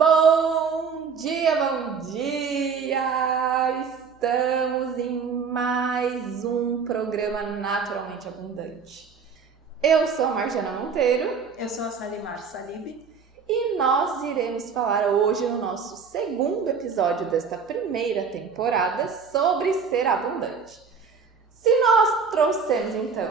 Bom dia, bom dia! Estamos em mais um programa Naturalmente Abundante. Eu sou a Marjana Monteiro. Eu sou a Salimar Salib. E nós iremos falar hoje no nosso segundo episódio desta primeira temporada sobre ser abundante. Se nós trouxemos então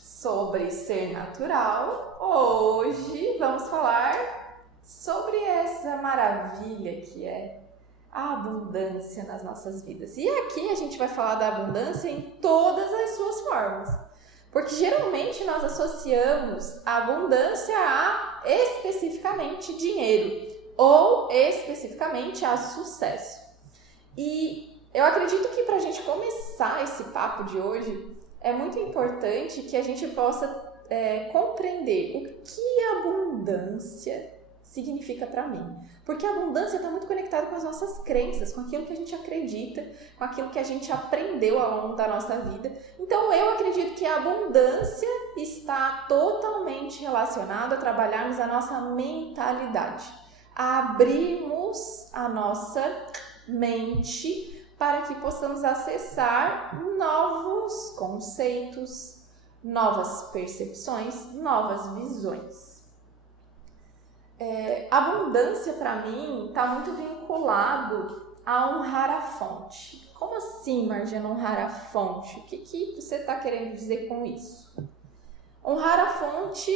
sobre ser natural, hoje vamos falar sobre essa maravilha que é a abundância nas nossas vidas. E aqui a gente vai falar da abundância em todas as suas formas. Porque geralmente nós associamos a abundância a especificamente dinheiro ou especificamente a sucesso. E eu acredito que para a gente começar esse papo de hoje, é muito importante que a gente possa compreender o que a abundância significa para mim. Porque a abundância está muito conectada com as nossas crenças, com aquilo que a gente acredita, com aquilo que a gente aprendeu ao longo da nossa vida. Então eu acredito que a abundância está totalmente relacionada a trabalharmos a nossa mentalidade, a abrirmos a nossa mente para que possamos acessar novos conceitos, novas percepções, novas visões. Abundância para mim está muito vinculado a honrar a fonte. Como assim, Marjana, honrar a fonte? O que você está querendo dizer com isso? Honrar a fonte,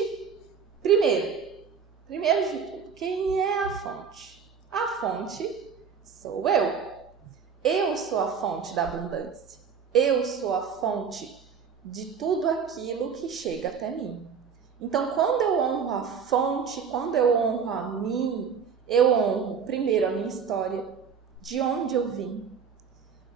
primeiro de tudo, quem é a fonte? A fonte sou eu. Eu sou a fonte da abundância. Eu sou a fonte de tudo aquilo que chega até mim. Então, quando eu honro a fonte, quando eu honro a mim, eu honro primeiro a minha história, de onde eu vim.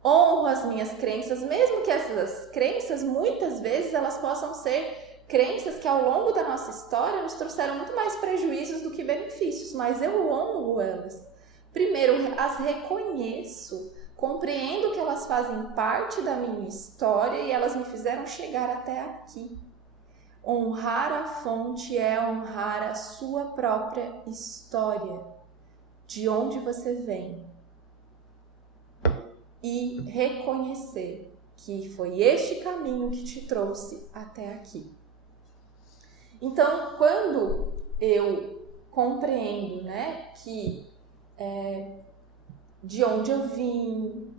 Honro as minhas crenças, mesmo que essas crenças, muitas vezes, elas possam ser crenças que ao longo da nossa história nos trouxeram muito mais prejuízos do que benefícios, mas eu honro elas. Primeiro, as reconheço, compreendo que elas fazem parte da minha história e elas me fizeram chegar até aqui. Honrar a fonte é honrar a sua própria história, de onde você vem, e reconhecer que foi este caminho que te trouxe até aqui. Então, quando eu compreendo, que de onde eu vim,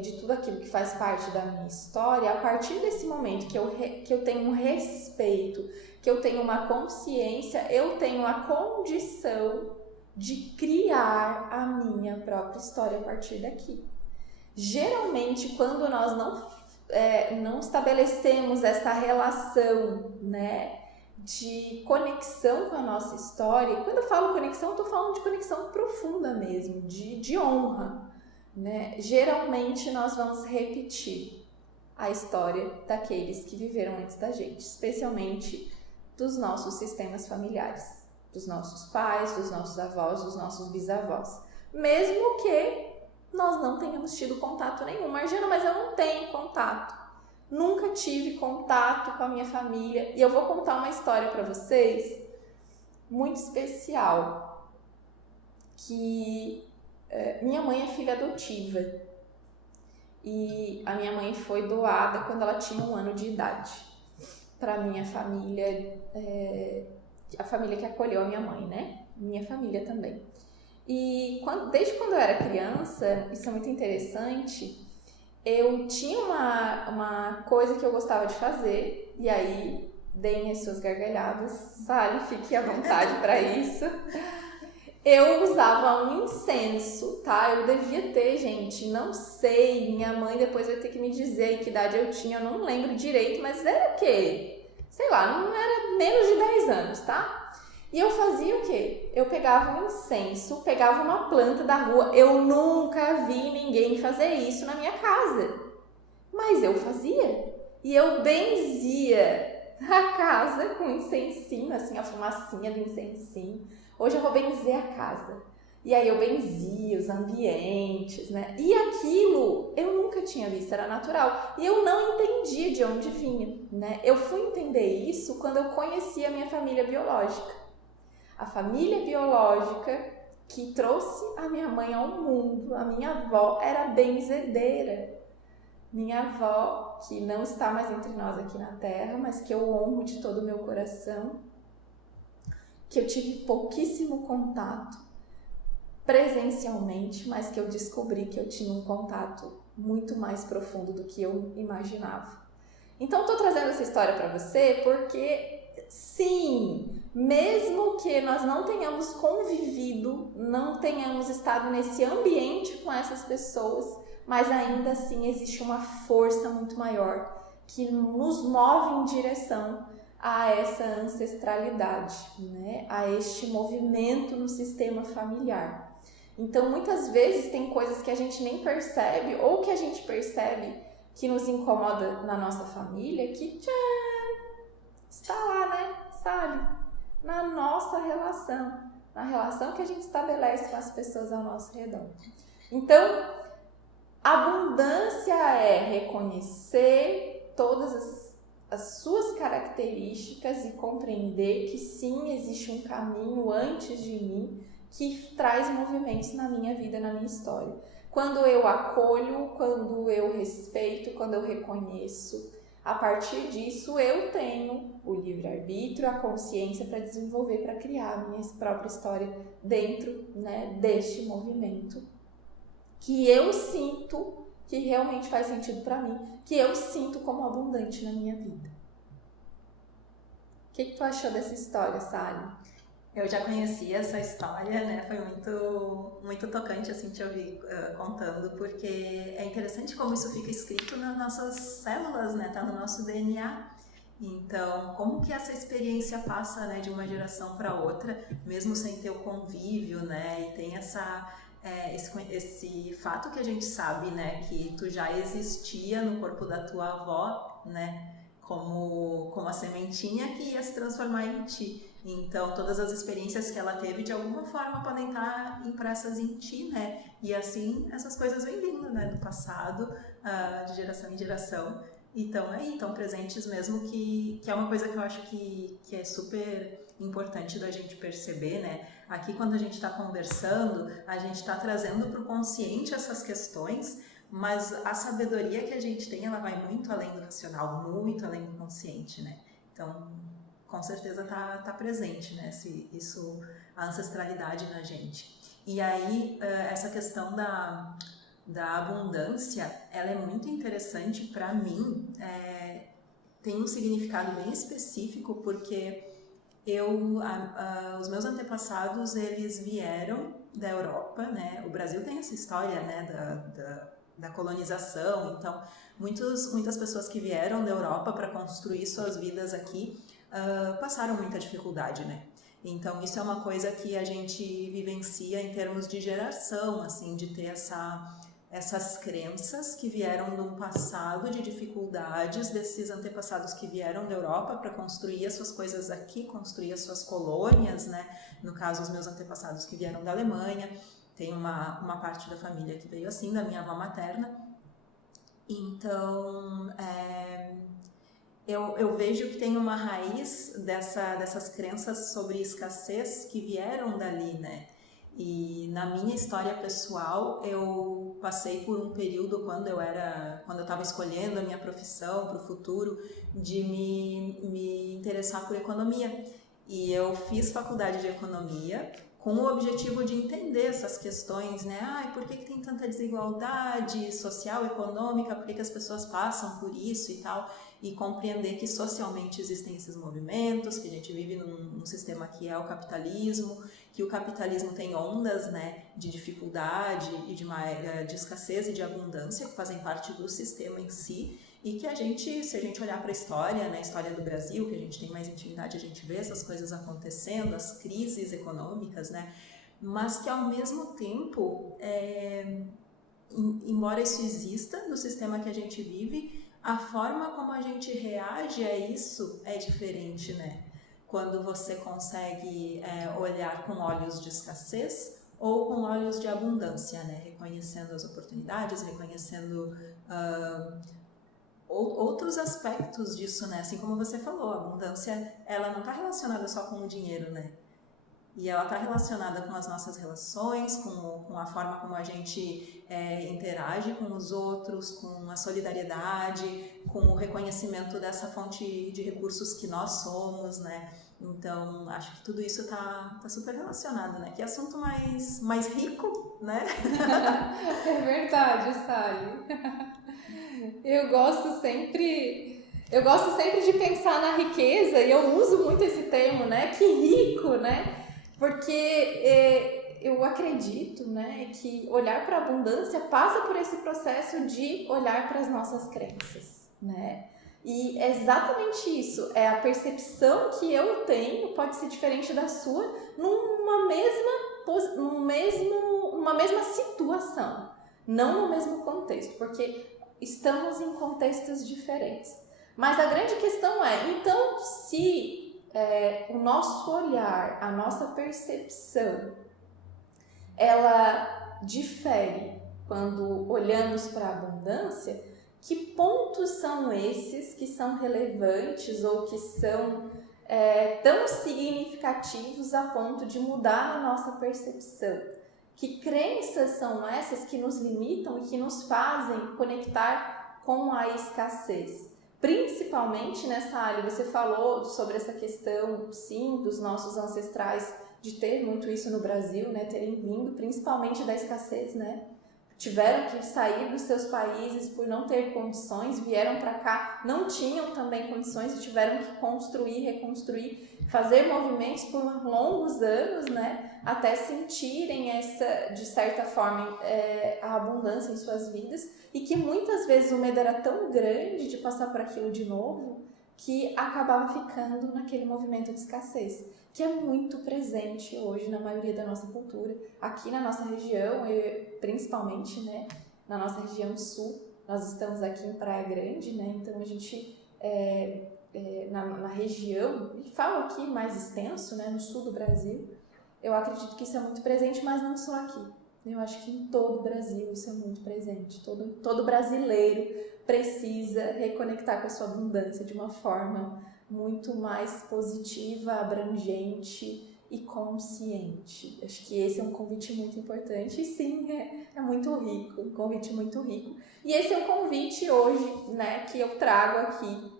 de tudo aquilo que faz parte da minha história, a partir desse momento que eu tenho um respeito, que eu tenho uma consciência, eu tenho a condição de criar a minha própria história a partir daqui. Geralmente, quando nós não estabelecemos essa relação, de conexão com a nossa história, quando eu falo conexão, eu estou falando de conexão profunda mesmo, de honra. Geralmente nós vamos repetir a história daqueles que viveram antes da gente, especialmente dos nossos sistemas familiares, dos nossos pais, dos nossos avós, dos nossos bisavós, mesmo que nós não tenhamos tido contato nenhum. Marjana, mas eu não tenho contato, nunca tive contato com a minha família, e eu vou contar uma história para vocês muito especial, que minha mãe é filha adotiva e a minha mãe foi doada quando ela tinha 1 ano de idade para minha família, a família que acolheu a minha mãe, minha família também. E desde quando eu era criança, isso é muito interessante, eu tinha uma coisa que eu gostava de fazer, e aí deem as suas gargalhadas, Sally, fique à vontade para isso. Eu usava um incenso, tá? Eu devia ter, gente, não sei, minha mãe depois vai ter que me dizer que idade eu tinha, eu não lembro direito, mas era o quê? Sei lá, não era menos de 10 anos, tá? E eu fazia o quê? Eu pegava um incenso, pegava uma planta da rua, eu nunca vi ninguém fazer isso na minha casa, mas eu fazia. E eu benzia a casa com incensinho, assim, a fumacinha do incensinho. Hoje eu vou benzer a casa. E aí eu benzia os ambientes, E aquilo eu nunca tinha visto, era natural. E eu não entendia de onde vinha, Eu fui entender isso quando eu conheci a minha família biológica. A família biológica que trouxe a minha mãe ao mundo. A minha avó era benzedeira. Minha avó, que não está mais entre nós aqui na Terra, mas que eu honro de todo o meu coração, que eu tive pouquíssimo contato presencialmente, mas que eu descobri que eu tinha um contato muito mais profundo do que eu imaginava. Então, estou trazendo essa história para você porque, sim, mesmo que nós não tenhamos convivido, não tenhamos estado nesse ambiente com essas pessoas, mas ainda assim existe uma força muito maior que nos move em direção a essa ancestralidade, né? A este movimento no sistema familiar. Então, muitas vezes tem coisas que a gente nem percebe ou que a gente percebe que nos incomoda na nossa família, que está lá, né? Sabe? Na nossa relação, na relação que a gente estabelece com as pessoas ao nosso redor. Então, abundância é reconhecer todas as suas características e compreender que sim, existe um caminho antes de mim que traz movimentos na minha vida, na minha história. Quando eu acolho, quando eu respeito, quando eu reconheço, a partir disso eu tenho o livre-arbítrio, a consciência para desenvolver, para criar a minha própria história dentro, né, deste movimento que eu sinto que realmente faz sentido para mim, que eu sinto como abundante na minha vida. O que tu achou dessa história, Sally? Eu já conhecia essa história, né? Foi muito tocante assim te ouvir contando, porque é interessante como isso fica escrito nas nossas células, né? Tá no nosso DNA. Então, como que essa experiência passa, né, de uma geração para outra, mesmo sem ter o convívio, né? E tem esse fato que a gente sabe, né? Que tu já existia no corpo da tua avó, né? Como a sementinha que ia se transformar em ti. Então, todas as experiências que ela teve, de alguma forma, podem estar impressas em ti, né? E assim, essas coisas vêm vindo, né? Do passado, de geração em geração. Então, estão presentes mesmo, que é uma coisa que eu acho que é super importante da gente perceber, né? Aqui, quando a gente está conversando, a gente está trazendo para o consciente essas questões, mas a sabedoria que a gente tem, ela vai muito além do racional, muito além do consciente, né? Então, com certeza tá presente, né? A ancestralidade na gente. E aí, essa questão da abundância, ela é muito interessante para mim, tem um significado bem específico, porque os meus antepassados, eles vieram da Europa, né? O Brasil tem essa história, né, da colonização, então muitas pessoas que vieram da Europa para construir suas vidas aqui passaram muita dificuldade, né? Então isso é uma coisa que a gente vivencia em termos de geração, assim, de ter essas crenças que vieram de um passado de dificuldades desses antepassados que vieram da Europa para construir as suas coisas aqui, construir as suas colônias, né? No caso, os meus antepassados que vieram da Alemanha, tem uma parte da família que veio assim, da minha avó materna. Então, eu vejo que tem uma raiz dessas crenças sobre escassez que vieram dali, né? E na minha história pessoal, eu passei por um período quando eu estava escolhendo a minha profissão para o futuro, de me interessar por economia. E eu fiz faculdade de economia com o objetivo de entender essas questões, né? Por que tem tanta desigualdade social, econômica, por que as pessoas passam por isso e tal, e compreender que socialmente existem esses movimentos, que a gente vive num sistema que é o capitalismo, que o capitalismo tem ondas, né, de dificuldade e de escassez e de abundância que fazem parte do sistema em si, e que se a gente olhar para a história, né, a história do Brasil, que a gente tem mais intimidade, a gente vê essas coisas acontecendo, as crises econômicas, né, mas que ao mesmo tempo, embora isso exista no sistema que a gente vive, a forma como a gente reage a isso é diferente, né? Quando você consegue olhar com olhos de escassez ou com olhos de abundância, né? Reconhecendo as oportunidades, reconhecendo outros aspectos disso, né? Assim como você falou, a abundância, ela não está relacionada só com o dinheiro, né? E ela está relacionada com as nossas relações, com a forma como a gente interage com os outros, com a solidariedade, com o reconhecimento dessa fonte de recursos que nós somos, né? Então, acho que tudo isso tá super relacionado, né? Que assunto mais rico, né? É verdade, Sally. Eu gosto sempre de pensar na riqueza, e eu uso muito esse termo, né? Que rico, né? Porque eu acredito, né, que olhar para a abundância passa por esse processo de olhar para as nossas crenças, né? E é exatamente isso, é a percepção que eu tenho pode ser diferente da sua numa mesma situação, não no mesmo contexto, porque estamos em contextos diferentes. Mas a grande questão é, então, se o nosso olhar, a nossa percepção, ela difere quando olhamos para a abundância, que pontos são esses que são relevantes ou que são tão significativos a ponto de mudar a nossa percepção? Que crenças são essas que nos limitam e que nos fazem conectar com a escassez? Principalmente nessa área, você falou sobre essa questão, sim, dos nossos ancestrais, de ter muito isso no Brasil, né, terem vindo principalmente da escassez, né? Tiveram que sair dos seus países por não ter condições, vieram para cá, não tinham também condições e tiveram que construir, reconstruir, fazer movimentos por longos anos, né, até sentirem essa, de certa forma, a abundância em suas vidas, e que muitas vezes o medo era tão grande de passar por aquilo de novo que acabava ficando naquele movimento de escassez, que é muito presente hoje na maioria da nossa cultura, aqui na nossa região, principalmente, né, na nossa região sul. Nós estamos aqui em Praia Grande, né, então a gente na região, e falo aqui mais extenso, né, no sul do Brasil, eu acredito que isso é muito presente, mas não só aqui. Eu acho que em todo o Brasil isso é muito presente. Todo brasileiro precisa reconectar com a sua abundância de uma forma muito mais positiva, abrangente e consciente. Acho que esse é um convite muito importante e sim, é muito rico, um convite muito rico. E esse é um convite hoje, né, que eu trago aqui.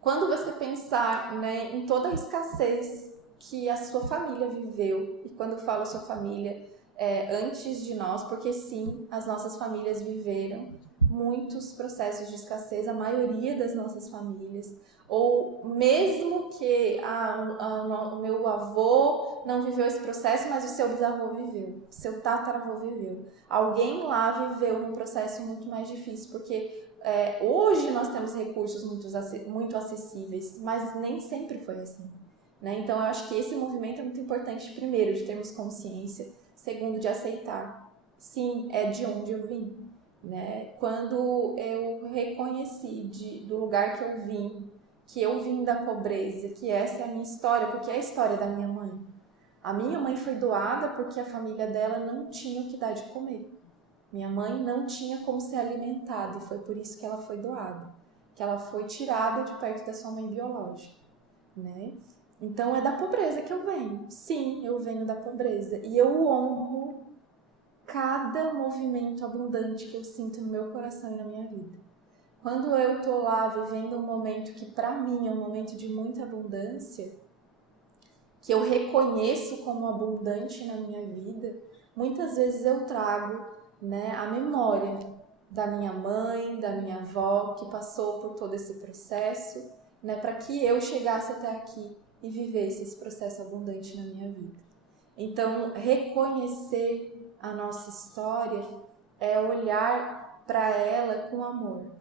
Quando você pensar, né, em toda a escassez que a sua família viveu, e quando eu falo sua família, antes de nós, porque sim, as nossas famílias viveram muitos processos de escassez, a maioria das nossas famílias, ou mesmo que o meu avô não viveu esse processo, mas o seu bisavô viveu, seu tataravô viveu. Alguém lá viveu um processo muito mais difícil, porque hoje nós temos recursos muito acessíveis, mas nem sempre foi assim, né? Então eu acho que esse movimento é muito importante, primeiro, de termos consciência, segundo, de aceitar. Sim, é de onde eu vim, né? Quando eu reconheci do lugar que eu vim da pobreza, que essa é a minha história, porque é a história da minha mãe. A minha mãe foi doada porque a família dela não tinha o que dar de comer. Minha mãe não tinha como ser alimentada e foi por isso que ela foi doada, que ela foi tirada de perto da sua mãe biológica, né? Então é da pobreza que eu venho. Sim, eu venho da pobreza e eu honro cada movimento abundante que eu sinto no meu coração e na minha vida. Quando eu tô lá vivendo um momento que para mim é um momento de muita abundância, que eu reconheço como abundante na minha vida, muitas vezes eu trago, né, a memória da minha mãe, da minha avó, que passou por todo esse processo, né, para que eu chegasse até aqui e vivesse esse processo abundante na minha vida. Então, reconhecer a nossa história é olhar para ela com amor,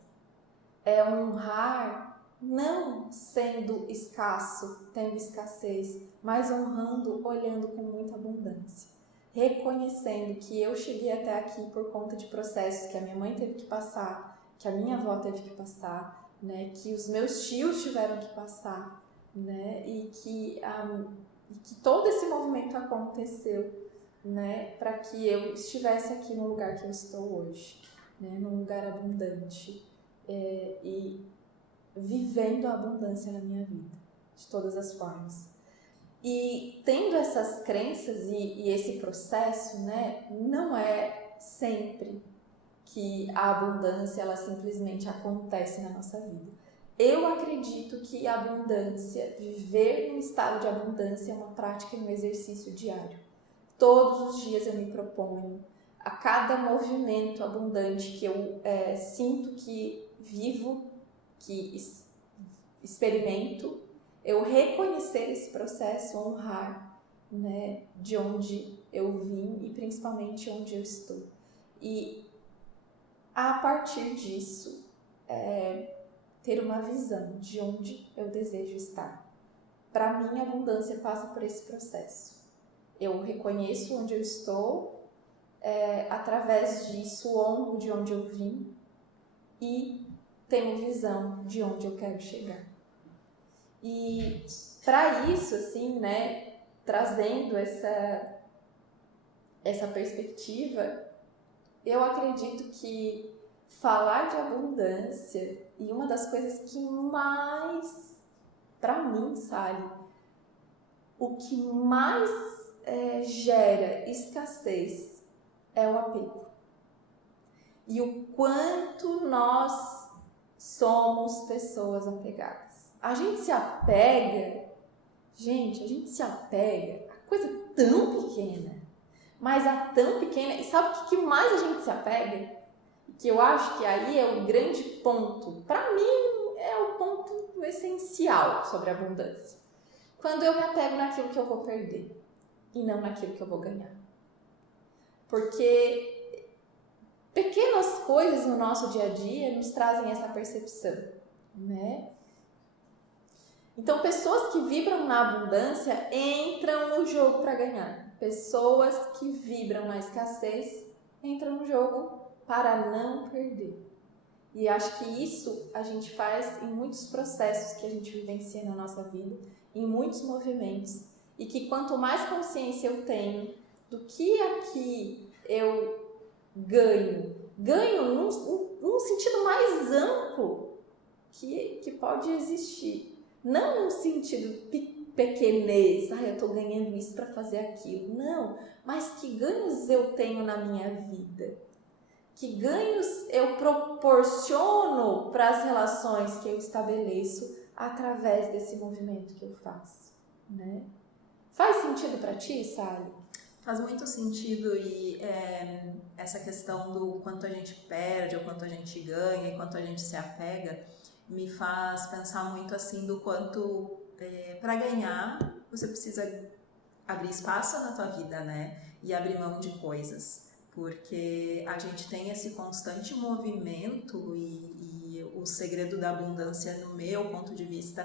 é honrar, não sendo escasso, tendo escassez, mas honrando, olhando com muita abundância. Reconhecendo que eu cheguei até aqui por conta de processos que a minha mãe teve que passar, que a minha avó teve que passar, né, que os meus tios tiveram que passar, né, e que todo esse movimento aconteceu, né, para que eu estivesse aqui no lugar que eu estou hoje, né, num lugar abundante, e vivendo a abundância na minha vida, de todas as formas. E tendo essas crenças e esse processo, né, não é sempre que a abundância ela simplesmente acontece na nossa vida. Eu acredito que a abundância, viver num estado de abundância é uma prática e um exercício diário. Todos os dias eu me proponho, a cada movimento abundante que eu sinto que vivo, que experimento, eu reconhecer esse processo, honrar, né, de onde eu vim e principalmente onde eu estou. E a partir disso, ter uma visão de onde eu desejo estar. Para mim, a abundância passa por esse processo. Eu reconheço onde eu estou, através disso honro de onde eu vim e tenho visão de onde eu quero chegar. E para isso, assim, né, trazendo essa perspectiva, eu acredito que falar de abundância, e uma das coisas que mais, para mim, Sally, o que mais gera escassez é o apego. E o quanto nós somos pessoas apegadas. A gente se apega a coisa tão pequena, mas a tão pequena, e sabe o que mais a gente se apega? Que eu acho que aí é o grande ponto, para mim é o ponto essencial sobre a abundância. Quando eu me apego naquilo que eu vou perder e não naquilo que eu vou ganhar. Porque pequenas coisas no nosso dia a dia nos trazem essa percepção, né? Então, pessoas que vibram na abundância entram no jogo para ganhar. Pessoas que vibram na escassez entram no jogo para não perder. E acho que isso a gente faz em muitos processos que a gente vivencia na nossa vida, em muitos movimentos, e que quanto mais consciência eu tenho do que aqui eu ganho num sentido mais amplo que pode existir. Não num sentido pequenez, eu estou ganhando isso para fazer aquilo. Não, mas que ganhos eu tenho na minha vida? Que ganhos eu proporciono para as relações que eu estabeleço através desse movimento que eu faço, né? Faz sentido para ti, Sally? Faz muito sentido, e essa questão do quanto a gente perde, ou quanto a gente ganha, e quanto a gente se apega, me faz pensar muito assim do quanto para ganhar você precisa abrir espaço na tua vida, né? E abrir mão de coisas, porque a gente tem esse constante movimento e o segredo da abundância, no meu ponto de vista,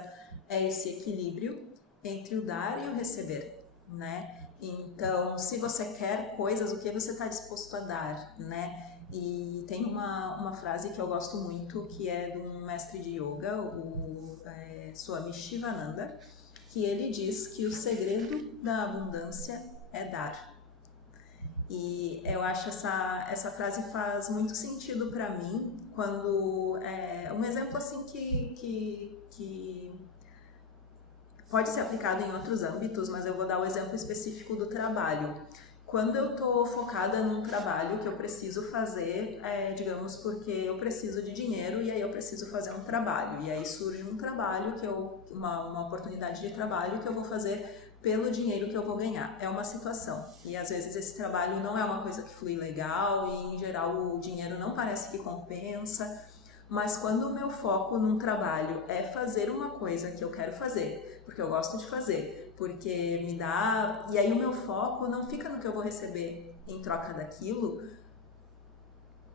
é esse equilíbrio entre o dar e o receber, né? Então, se você quer coisas, o que você está disposto a dar, né? E tem uma frase que eu gosto muito, que é de um mestre de yoga, o Swami Shivananda, que ele diz que o segredo da abundância é dar. E eu acho essa frase faz muito sentido para mim, quando um exemplo assim que pode ser aplicado em outros âmbitos, mas eu vou dar o exemplo específico do trabalho. Quando eu estou focada num trabalho que eu preciso fazer, digamos, porque eu preciso de dinheiro e aí eu preciso fazer um trabalho. E aí surge um trabalho, uma oportunidade de trabalho que eu vou fazer pelo dinheiro que eu vou ganhar. É uma situação. E às vezes esse trabalho não é uma coisa que flui legal e em geral o dinheiro não parece que compensa. Mas quando o meu foco num trabalho é fazer uma coisa que eu quero fazer, porque eu gosto de fazer, porque me dá... E aí o meu foco não fica no que eu vou receber em troca daquilo.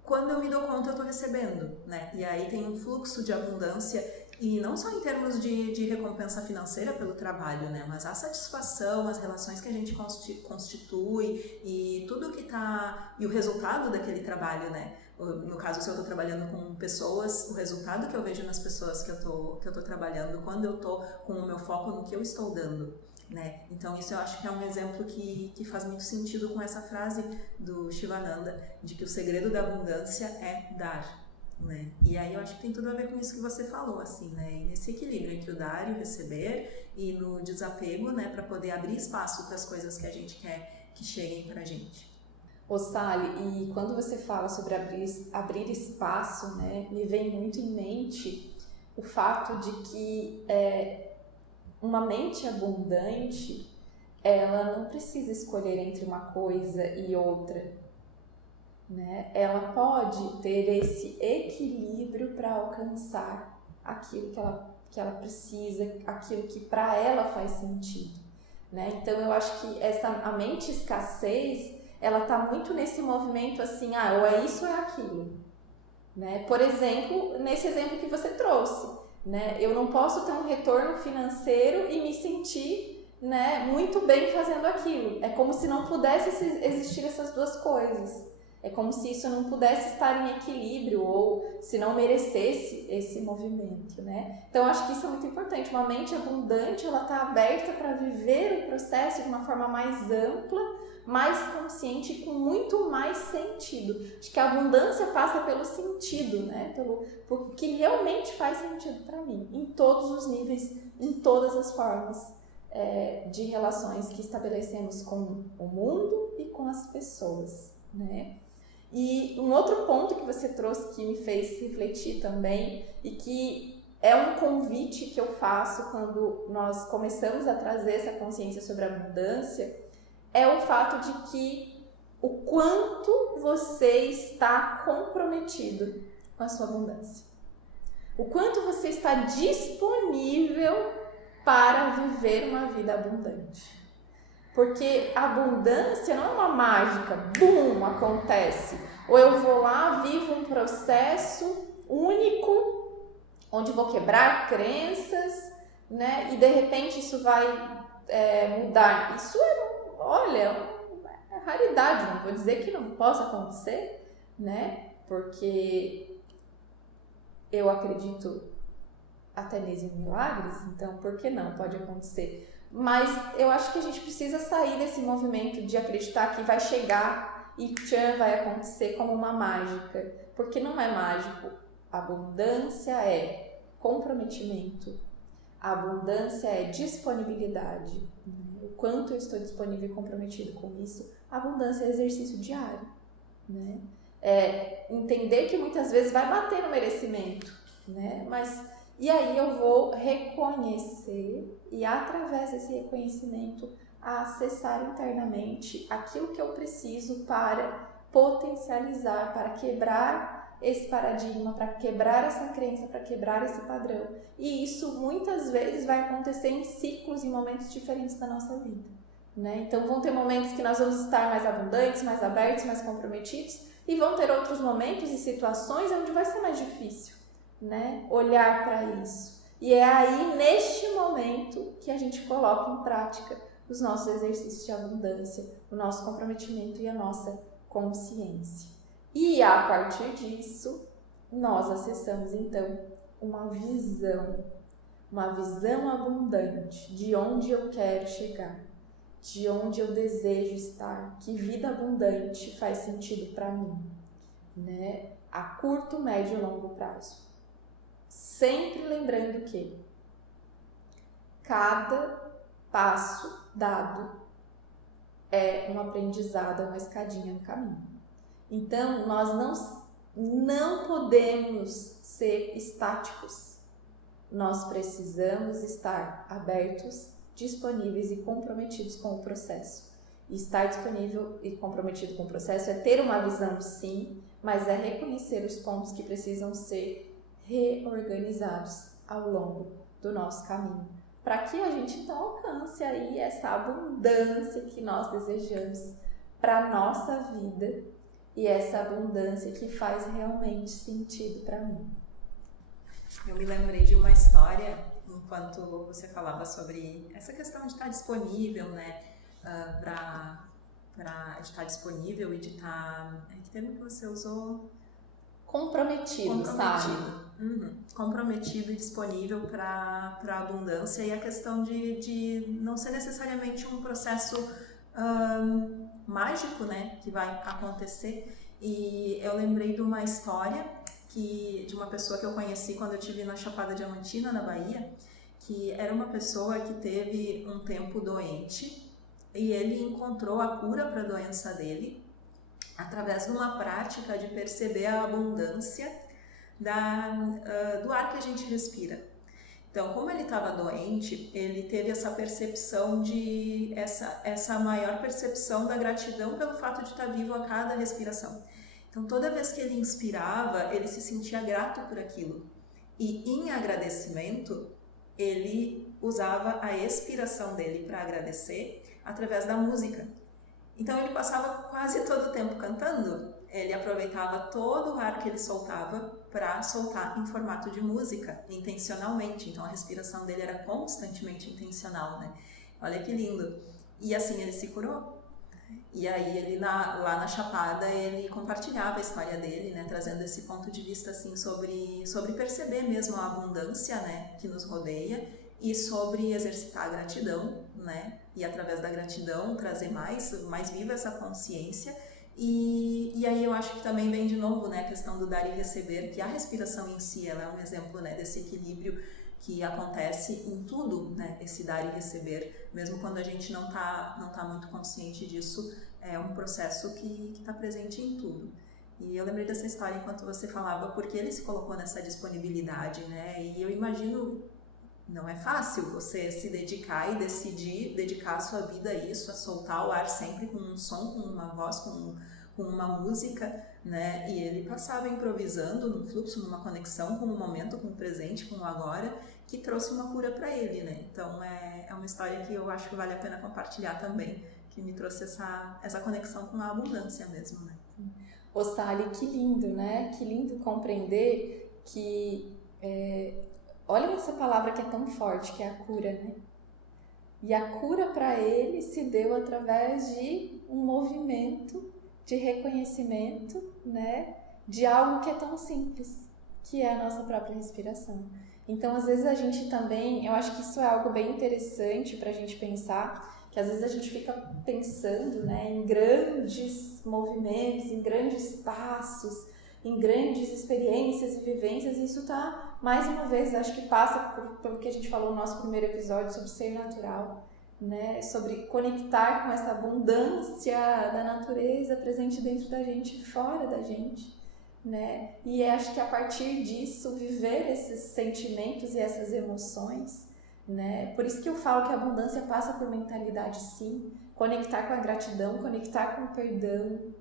Quando eu me dou conta, eu estou recebendo, né? E aí tem um fluxo de abundância, e não só em termos de recompensa financeira pelo trabalho, né? Mas a satisfação, as relações que a gente constitui e tudo que tá... E o resultado daquele trabalho, né? No caso, se eu estou trabalhando com pessoas, o resultado que eu vejo nas pessoas que eu tô trabalhando, quando eu estou com o meu foco no que eu estou dando, né? Então isso eu acho que é um exemplo que faz muito sentido com essa frase do Shivananda, de que o segredo da abundância é dar. né? E aí eu acho que tem tudo a ver com isso que você falou, assim, né? E nesse equilíbrio entre o dar e o receber e no desapego, né? Para poder abrir espaço para as coisas que a gente quer que cheguem pra gente. Ô Sally, e quando você fala sobre abrir espaço, né? Me vem muito em mente o fato de que uma mente abundante, ela não precisa escolher entre uma coisa e outra, né? Ela pode ter esse equilíbrio para alcançar aquilo que ela precisa, aquilo que para ela faz sentido, né? Então eu acho que a mente escassez, ela tá muito nesse movimento assim, ou é isso ou é aquilo, né? Por exemplo, nesse exemplo que você trouxe, né? Eu não posso ter um retorno financeiro e me sentir, né, muito bem fazendo aquilo. É como se não pudesse existir essas duas coisas. É como se isso não pudesse estar em equilíbrio ou se não merecesse esse movimento, né? Então, acho que isso é muito importante. Uma mente abundante, ela está aberta para viver o processo de uma forma mais ampla, mais consciente e com muito mais sentido. Acho que a abundância passa pelo sentido, né? Por que realmente faz sentido para mim, em todos os níveis, em todas as formas de relações que estabelecemos com o mundo e com as pessoas, né? E um outro ponto que você trouxe que me fez refletir também e que é um convite que eu faço quando nós começamos a trazer essa consciência sobre a abundância é o fato de que o quanto você está comprometido com a sua abundância. O quanto você está disponível para viver uma vida abundante. Porque a abundância não é uma mágica, bum, acontece. Ou eu vou lá, vivo um processo único, onde vou quebrar crenças, né? E de repente isso vai mudar. Isso é raridade, não vou dizer que não possa acontecer, né? Porque eu acredito até mesmo em milagres, então por que não? Pode acontecer. Mas eu acho que a gente precisa sair desse movimento de acreditar que vai chegar e tchan, vai acontecer como uma mágica, porque não é mágico. A abundância é comprometimento, a abundância é disponibilidade. O quanto eu estou disponível e comprometido com isso, a abundância é exercício diário, né? Entender que muitas vezes vai bater no merecimento, né? E aí eu vou reconhecer e através desse reconhecimento acessar internamente aquilo que eu preciso para potencializar, para quebrar esse paradigma, para quebrar essa crença, para quebrar esse padrão. E isso muitas vezes vai acontecer em ciclos, em momentos diferentes da nossa vida, né? Então vão ter momentos que nós vamos estar mais abundantes, mais abertos, mais comprometidos e vão ter outros momentos e situações onde vai ser mais difícil, né? Olhar para isso. E é aí, neste momento, que a gente coloca em prática os nossos exercícios de abundância, o nosso comprometimento e a nossa consciência. E a partir disso, nós acessamos então uma visão abundante de onde eu quero chegar, de onde eu desejo estar, que vida abundante faz sentido para mim, né? A curto, médio e longo prazo. Sempre lembrando que cada passo dado é um aprendizado, é uma escadinha no caminho. Então, nós não podemos ser estáticos. Nós precisamos estar abertos, disponíveis e comprometidos com o processo. E estar disponível e comprometido com o processo é ter uma visão, sim, mas é reconhecer os pontos que precisam ser reorganizados ao longo do nosso caminho, para que a gente então alcance aí essa abundância que nós desejamos para a nossa vida e essa abundância que faz realmente sentido para mim. Eu me lembrei de uma história enquanto você falava sobre essa questão de estar disponível, né, para estar disponível e de estar... Que termo que você usou? Comprometido, sabe? Comprometido e disponível para a abundância e a questão de não ser necessariamente um processo mágico, né, que vai acontecer. E eu lembrei de uma história de uma pessoa que eu conheci quando eu estive na Chapada Diamantina, na Bahia, que era uma pessoa que teve um tempo doente e ele encontrou a cura para a doença dele através de uma prática de perceber a abundância do ar que a gente respira. Então, como ele estava doente, ele teve essa percepção essa maior percepção da gratidão pelo fato de estar vivo a cada respiração. Então, toda vez que ele inspirava, ele se sentia grato por aquilo. E em agradecimento, ele usava a expiração dele para agradecer através da música. Então, ele passava quase todo o tempo cantando. Ele aproveitava todo o ar que ele soltava para soltar em formato de música, intencionalmente. Então, a respiração dele era constantemente intencional, né? Olha que lindo. E assim ele se curou. E aí, ele lá na Chapada, ele compartilhava a história dele, né? Trazendo esse ponto de vista, assim, sobre perceber mesmo a abundância, né? Que nos rodeia e sobre exercitar a gratidão, né? E através da gratidão, trazer mais viva essa consciência. E aí eu acho que também vem de novo, né, a questão do dar e receber, que a respiração em si ela é um exemplo, né, desse equilíbrio que acontece em tudo, né, esse dar e receber, mesmo quando a gente não tá muito consciente disso, é um processo que está presente em tudo. E eu lembrei dessa história enquanto você falava, porque ele se colocou nessa disponibilidade, né, e eu imagino, não é fácil você se dedicar e decidir dedicar a sua vida a isso, a soltar o ar sempre com um som, com uma voz, com uma música, né? E ele passava improvisando no fluxo, numa conexão com o momento, com o presente, com o agora, que trouxe uma cura para ele, né? Então é uma história que eu acho que vale a pena compartilhar também, que me trouxe essa conexão com a abundância mesmo, né? Ô Sally, que lindo, né? Que lindo compreender que... olha essa palavra que é tão forte, que é a cura, né? E a cura para ele se deu através de um movimento de reconhecimento, né? De algo que é tão simples, que é a nossa própria respiração. Então, às vezes a gente também, eu acho que isso é algo bem interessante para a gente pensar, que às vezes a gente fica pensando, né, em grandes movimentos, em grandes passos, em grandes experiências e vivências, e isso tá, mais uma vez, acho que passa pelo que a gente falou no nosso primeiro episódio sobre ser natural, né? Sobre conectar com essa abundância da natureza presente dentro da gente e fora da gente, né? E acho que a partir disso, viver esses sentimentos e essas emoções, né? Por isso que eu falo que a abundância passa por mentalidade, sim, conectar com a gratidão, conectar com o perdão,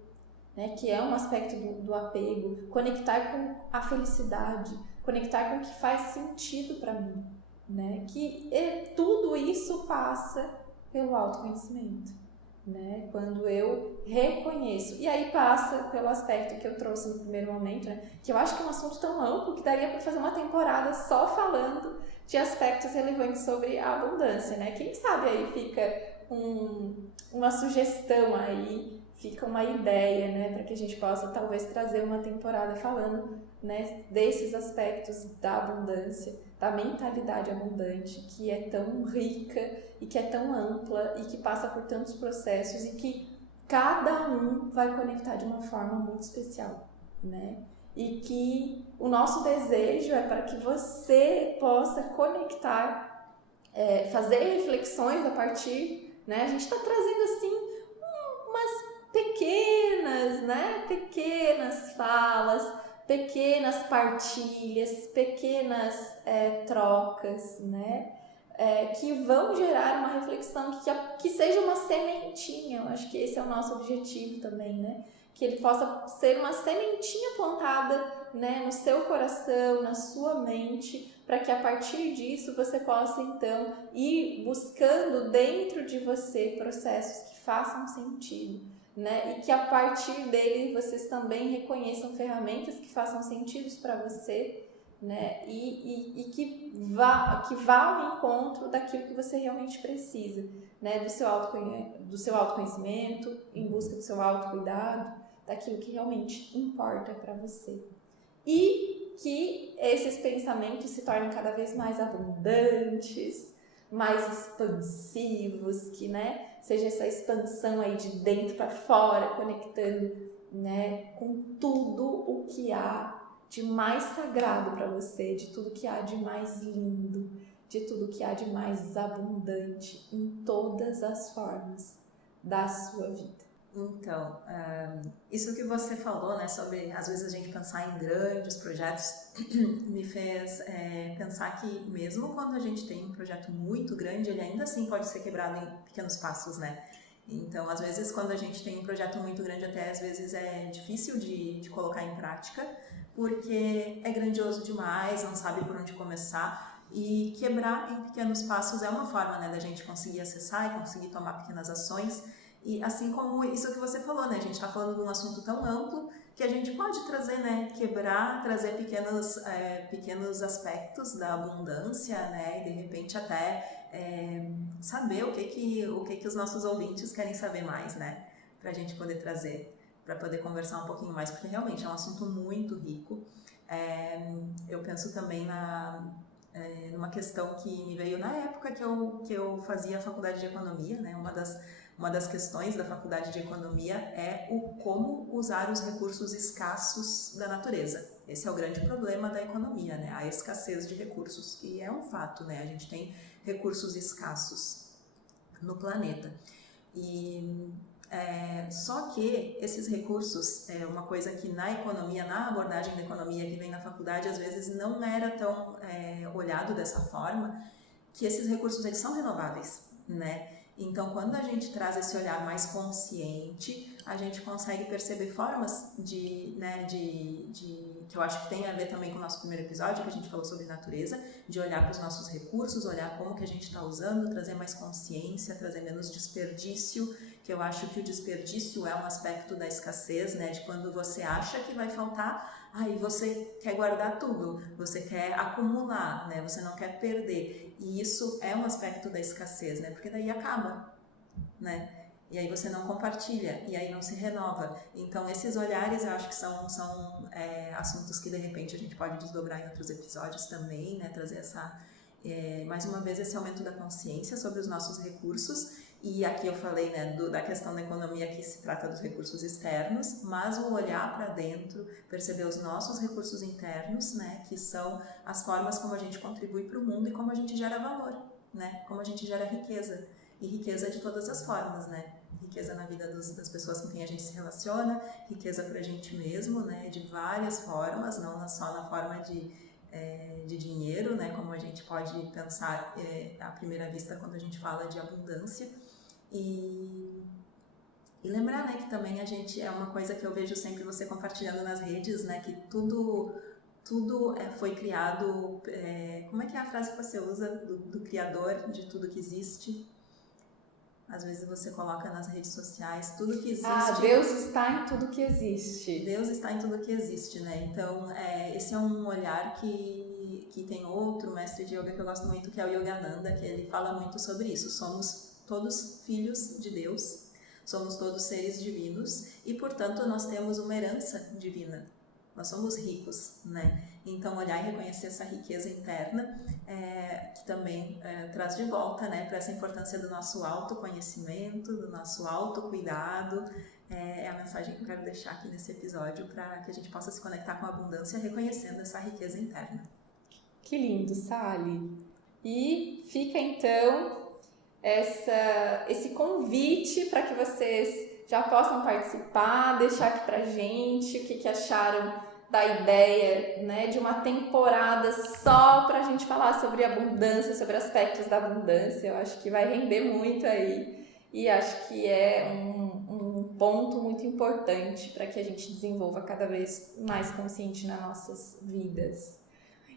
né, que é um aspecto do apego, conectar com a felicidade, conectar com o que faz sentido para mim, né, que tudo isso passa pelo autoconhecimento, né, quando eu reconheço, e aí passa pelo aspecto que eu trouxe no primeiro momento, né, que eu acho que é um assunto tão amplo que daria para fazer uma temporada só falando de aspectos relevantes sobre a abundância, né, quem sabe aí fica uma sugestão aí, fica uma ideia, né, para que a gente possa talvez trazer uma temporada falando, né, desses aspectos da abundância, da mentalidade abundante, que é tão rica e que é tão ampla e que passa por tantos processos e que cada um vai conectar de uma forma muito especial, né? E que o nosso desejo é para que você possa conectar, fazer reflexões a partir, né? A gente está trazendo assim umas pequenas falas, pequenas partilhas, pequenas trocas, né? Que vão gerar uma reflexão que seja uma sementinha. Eu acho que esse é o nosso objetivo também, né? Que ele possa ser uma sementinha plantada, né, no seu coração, na sua mente, para que a partir disso você possa então ir buscando dentro de você processos que façam sentido, né? E que a partir dele vocês também reconheçam ferramentas que façam sentido para você, né? E que vá ao encontro daquilo que você realmente precisa, né? Do seu autoconhecimento, em busca do seu autocuidado, daquilo que realmente importa para você. E que esses pensamentos se tornem cada vez mais abundantes, mais expansivos, que, né, seja essa expansão aí de dentro para fora, conectando, né, com tudo o que há de mais sagrado para você, de tudo que há de mais lindo, de tudo que há de mais abundante em todas as formas da sua vida. Então, isso que você falou, né, sobre às vezes a gente pensar em grandes projetos, me fez pensar que mesmo quando a gente tem um projeto muito grande, ele ainda assim pode ser quebrado em pequenos passos, né? Então, às vezes, quando a gente tem um projeto muito grande, até às vezes é difícil de colocar em prática, porque é grandioso demais, não sabe por onde começar, e quebrar em pequenos passos é uma forma, né, da gente conseguir acessar e conseguir tomar pequenas ações. E assim como isso que você falou, né, a gente está falando de um assunto tão amplo que a gente pode trazer, né, quebrar, trazer pequenos aspectos da abundância, né, e de repente até saber o que os nossos ouvintes querem saber mais, né, para a gente poder trazer, para poder conversar um pouquinho mais, porque realmente é um assunto muito rico. Eu penso também numa questão que me veio na época que eu fazia a faculdade de economia, né, uma das questões da faculdade de economia é o como usar os recursos escassos da natureza. Esse é o grande problema da economia, né? A escassez de recursos, que é um fato, né? A gente tem recursos escassos no planeta. Só que esses recursos, uma coisa que na economia, na abordagem da economia que vem na faculdade, às vezes não era tão olhado dessa forma, que esses recursos eles são renováveis, né? Então, quando a gente traz esse olhar mais consciente, a gente consegue perceber formas que eu acho que tem a ver também com o nosso primeiro episódio, que a gente falou sobre natureza, de olhar para os nossos recursos, olhar como que a gente está usando, trazer mais consciência, trazer menos desperdício, que eu acho que o desperdício é um aspecto da escassez, né? De quando você acha que vai faltar, aí você quer guardar tudo, você quer acumular, né? Você não quer perder. E isso é um aspecto da escassez, né? Porque daí acaba, né? E aí você não compartilha, e aí não se renova. Então, esses olhares eu acho que são assuntos que, de repente, a gente pode desdobrar em outros episódios também, né? Trazer mais uma vez, esse aumento da consciência sobre os nossos recursos. E aqui eu falei, né, da questão da economia que se trata dos recursos externos, mas o olhar para dentro, perceber os nossos recursos internos, né, que são as formas como a gente contribui para o mundo e como a gente gera valor, né, como a gente gera riqueza. E riqueza de todas as formas, né? Riqueza na vida das pessoas com quem a gente se relaciona, riqueza para a gente mesmo, né, de várias formas, não só na forma de dinheiro, né, como a gente pode pensar à primeira vista quando a gente fala de abundância. E lembrar, né, que também a gente é uma coisa que eu vejo sempre você compartilhando nas redes, né, que tudo foi criado, como é que é a frase que você usa do criador de tudo que existe? Às vezes você coloca nas redes sociais tudo que existe. Deus está em tudo que existe. Deus está em tudo que existe, né? Então, esse é um olhar que tem outro mestre de yoga que eu gosto muito, que é o Yogananda, que ele fala muito sobre isso. Somos todos filhos de Deus, somos todos seres divinos e, portanto, nós temos uma herança divina. Nós somos ricos, né? Então, olhar e reconhecer essa riqueza interna, que também traz de volta, né, para essa importância do nosso autoconhecimento, do nosso autocuidado. É a mensagem que eu quero deixar aqui nesse episódio, para que a gente possa se conectar com a abundância, reconhecendo essa riqueza interna. Que lindo, Sally! E fica, então, esse convite para que vocês já possam participar, deixar aqui pra gente o que acharam da ideia, né, de uma temporada só pra gente falar sobre abundância, sobre aspectos da abundância. Eu acho que vai render muito aí e acho que é um ponto muito importante para que a gente desenvolva cada vez mais consciente nas nossas vidas.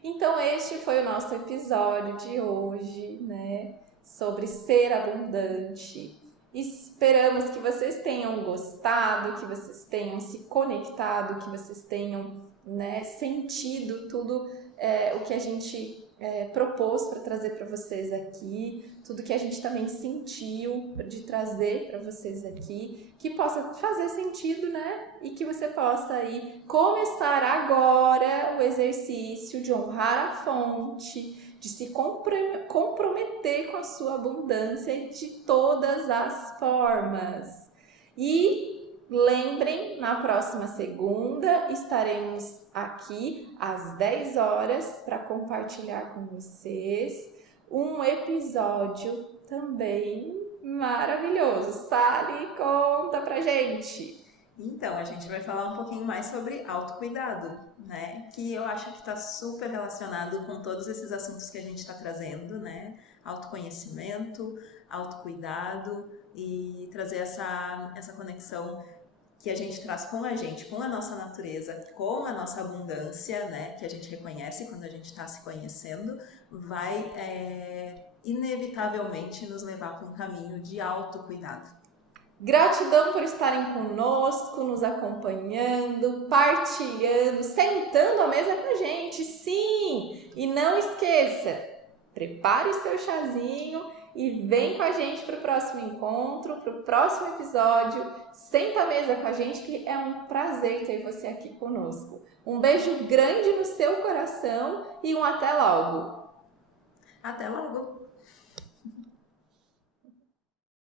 Então este foi o nosso episódio de hoje, né, sobre ser abundante. Esperamos que vocês tenham gostado, que vocês tenham se conectado, que vocês tenham, né, sentido tudo o que a gente propôs para trazer para vocês aqui, tudo que a gente também sentiu de trazer para vocês aqui, que possa fazer sentido, né? E que você possa aí começar agora o exercício de honrar a fonte, de se comprometer com a sua abundância de todas as formas. E Lembrem, na próxima segunda estaremos aqui às 10 horas para compartilhar com vocês um episódio também maravilhoso. Sally, conta pra gente! Então, a gente vai falar um pouquinho mais sobre autocuidado, né? Que eu acho que está super relacionado com todos esses assuntos que a gente está trazendo, né? Autoconhecimento, autocuidado e trazer essa conexão que a gente traz com a gente, com a nossa natureza, com a nossa abundância, né? Que a gente reconhece quando a gente está se conhecendo, vai inevitavelmente nos levar para um caminho de autocuidado. Gratidão por estarem conosco, nos acompanhando, partilhando, sentando à mesa com a gente, sim! E não esqueça, prepare o seu chazinho e vem com a gente para o próximo encontro, para o próximo episódio. Senta à mesa com a gente que é um prazer ter você aqui conosco. Um beijo grande no seu coração e um até logo! Até logo!